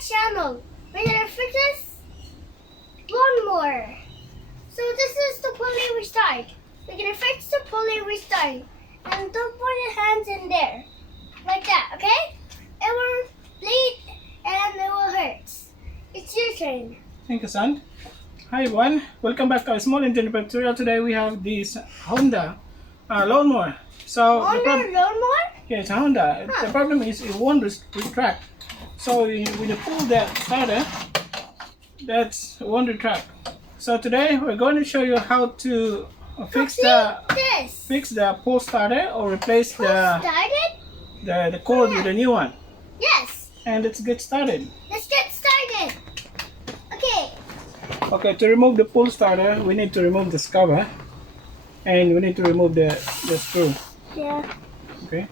channel. We're gonna fix this lawnmower. So this is the pulley we start. We're gonna fix the pulley we start. And don't put your hands in there. Like that, okay? It will bleed and it will hurt. It's your turn. Thank you, son. Hi everyone, welcome back to our small engineering tutorial. Today we have this Honda lawnmower. So Honda lawnmower? yeah, it's a Honda. The problem is it won't retract. So when you pull that starter, it won't retract. So today we're going to show you how to fix the pull starter or replace the cord with a new one. Yes. And let's get started. Let's get started. Okay. Okay, to remove the pull starter, we need to remove this cover, and we need to remove the screw. Yeah. Okay.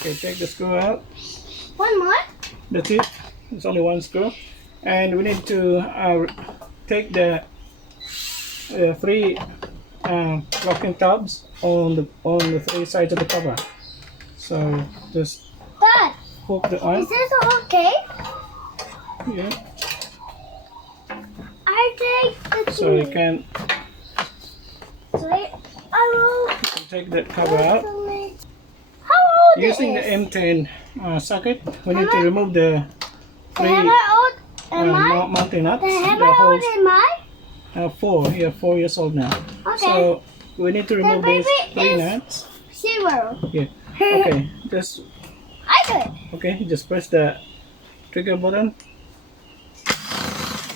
Okay, take the screw out. One more? That's it. It's only one screw, and we need to take the three locking tabs on the three sides of the cover. So just Dad, hook the on. is this okay? Yeah. I take the So you can take that cover out. How old Using the it is? M10 socket, we need to remove the three How old am I? mounting nuts. How old am I? 4. You're 4 years old now. Okay. So we need to remove these baby three is- nuts. 0. Yeah. Okay. Just I do it. okay. Just press the trigger button.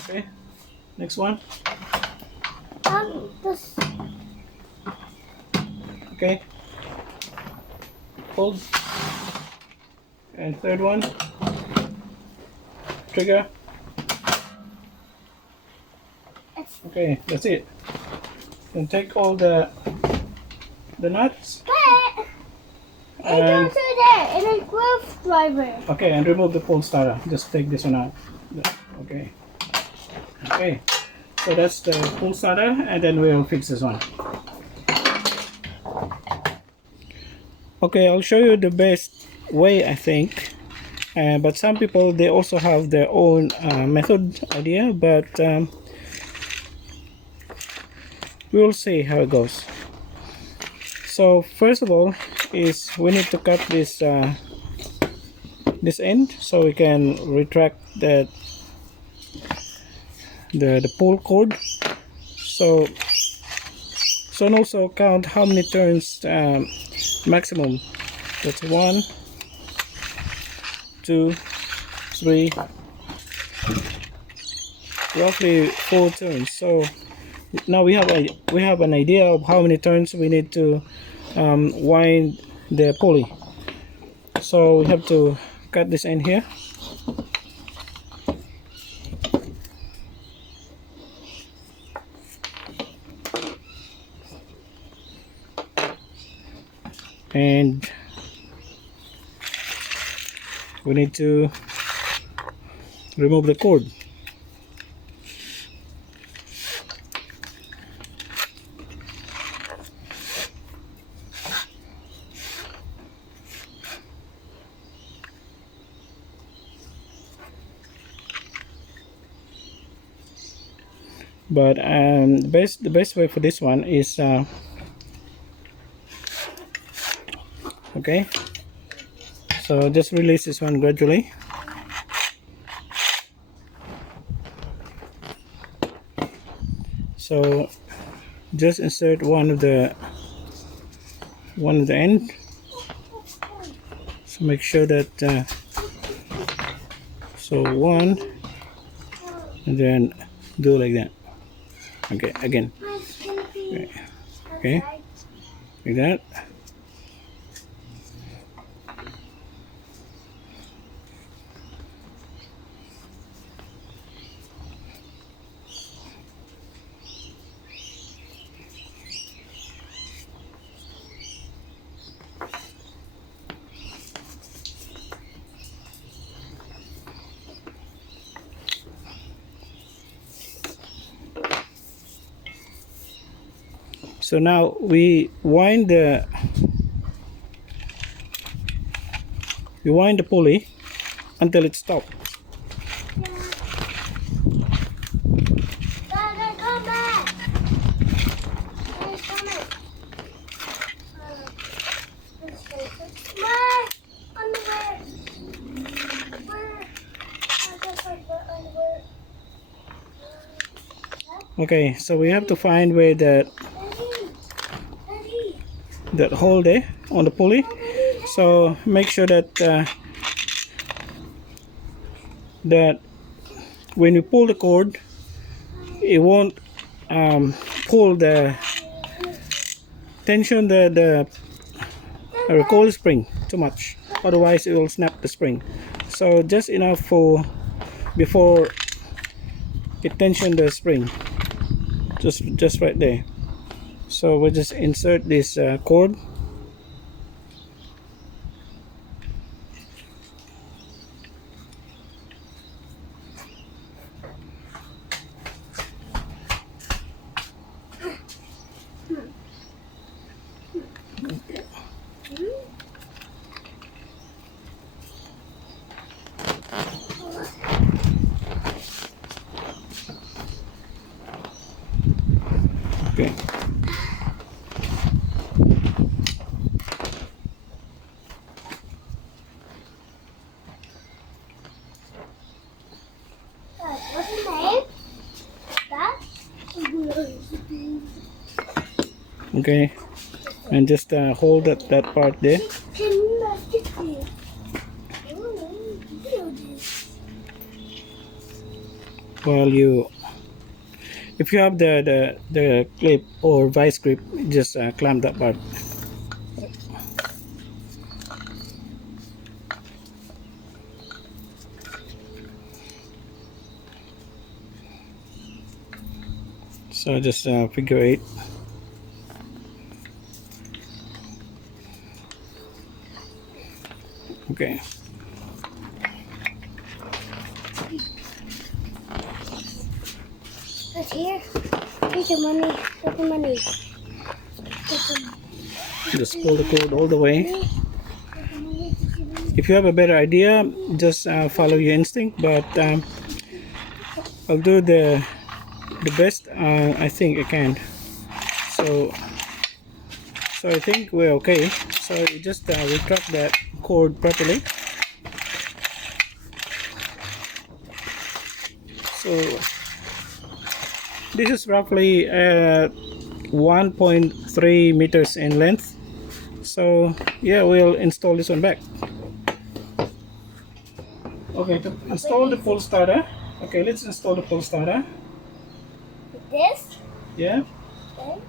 Okay. Next one. This. Okay. Hold. And third one. Trigger. Okay, that's it. Then take all the nuts. But it And goes to there in a glove driver. okay, and remove the pull starter. Just take this one out. Okay. Okay. So that's the pull starter, and then we'll fix this one. Okay, I'll show you the best way, I think. But some people, they also have their own method idea, but we'll see how it goes. So first of all is we need to cut this this end so we can retract the pull cord. So and also count how many turns maximum. That's 1, 2, 3, roughly 4 turns. So now we have an idea of how many turns we need to wind the pulley. So we have to cut this end here. And we need to remove the cord. But the best way for this one is okay, so just release this one gradually. So just insert one of the end. So make sure that so one, and then do like that. Okay, again. Okay, like that. So now we wind the you wind the pulley until it stops. Dad, come back. Dad's coming. My underwear. Where? I just like the underwear. Okay, so we have to find where Daddy. Daddy. that hole there on the pulley. So make sure that that when you pull the cord, it won't pull the tension the recoil spring too much. Otherwise, it will snap the spring. So just enough for before it tension the spring. Just right there. So we'll just insert this cord. Okay. Dad, what's the name? Dad? Okay. And just hold that part there. While you, if you have the clip or vice grip, just clamp that part. So just figure 8. Okay. That's here. Here's your money. Get the money. Just pull the cord all the way. If you have a better idea, just follow your instinct. But I'll do the best I think I can. So I think we're okay. So you just retract that cord properly. So this is roughly 1.3 meters in length. So yeah, we'll install this one back. Okay, to install the pull starter. Okay, let's install the pull starter. This? Yeah. Okay.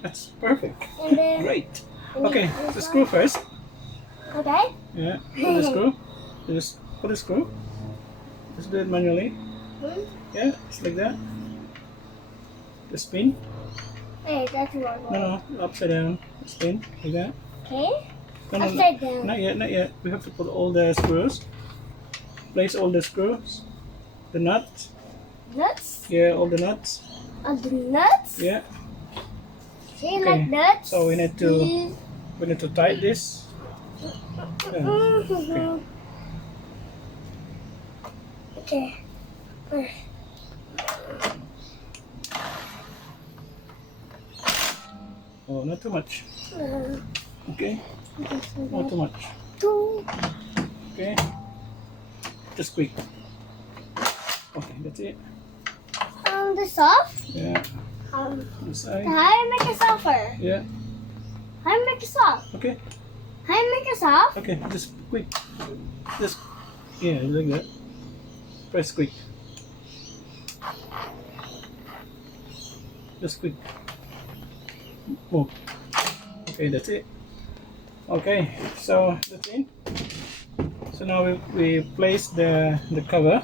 That's perfect. And then Great. Okay, the screw first. okay. Yeah, put the screw. Just put the screw. Just do it manually. Yeah, just like that. The spin. Hey, that's wrong. No, upside down. Spin like that. Okay. No, Upside down. Not yet, not yet. We have to put all the screws. Place all the screws. The nuts. Nuts? Yeah, all the nuts. The nuts? Yeah. See, Okay. like nuts? So we need to tighten this. Yeah. Okay. Oh, not too much. Okay. Not too much. Two. Okay. Just quick. Okay, that's it. The soft? Yeah. This side. How you make it softer? Yeah. How you make it soft? Okay. How you make it soft? Okay. Just quick. Just yeah, like that. Press quick. Just quick. Oh. Okay, that's it. Okay, so that's it. So now we place the cover.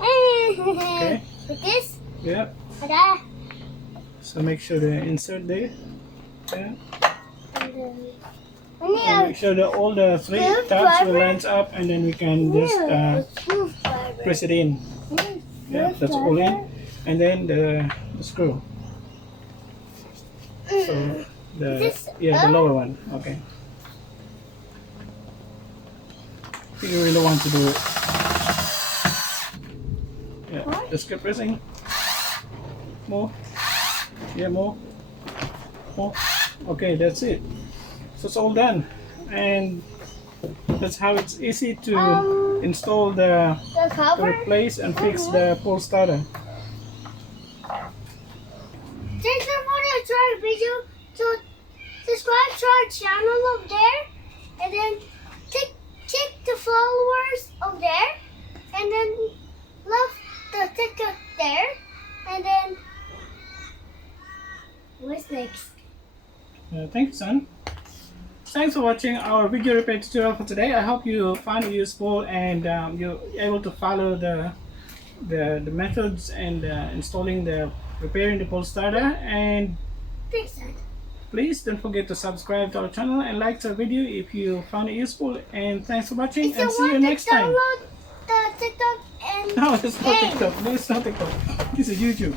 Okay. With this? Yeah. Okay. So make sure the insert there. Yeah. And then And make sure that all the 3 tabs will lines up, and then we can just press it in. Yeah, that's all in. And then the screw. So The lower one. Okay. You really want to do it. Yeah, What? just keep pressing. More. Yeah, more. More. Okay, that's it. So it's all done. And that's how it's easy to install to cover. replace and fix the pull starter. Thanks for the our video. So subscribe to our channel up there, and then tick the followers up there, and then love the ticket there, and then what's next? Thank you, son. Thanks for watching our video repair tutorial for today. I hope you find it useful and you're able to follow the methods and repairing the pull starter. And Thanks, son. please don't forget to subscribe to our channel and like the video if you found it useful. And thanks for watching, and see you next time. Download the TikTok and No, it's not TikTok. No, it's not TikTok. This is YouTube.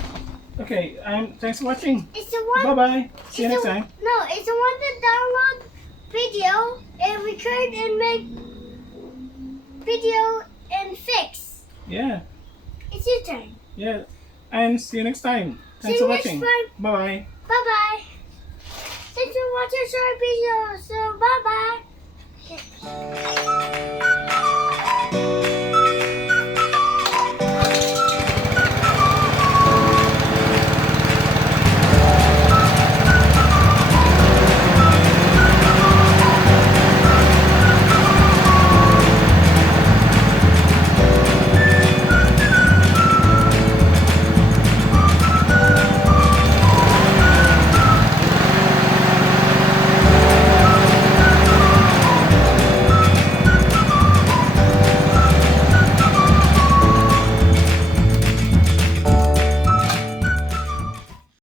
Okay, thanks for watching. It's the one. Bye bye. See you next time. No, it's the one that download video and record and make video and fix. Yeah. It's your turn. Yeah. And see you next time. Thanks See for you next watching. time. Bye bye. Bye bye. Thanks for watching our video. So bye bye.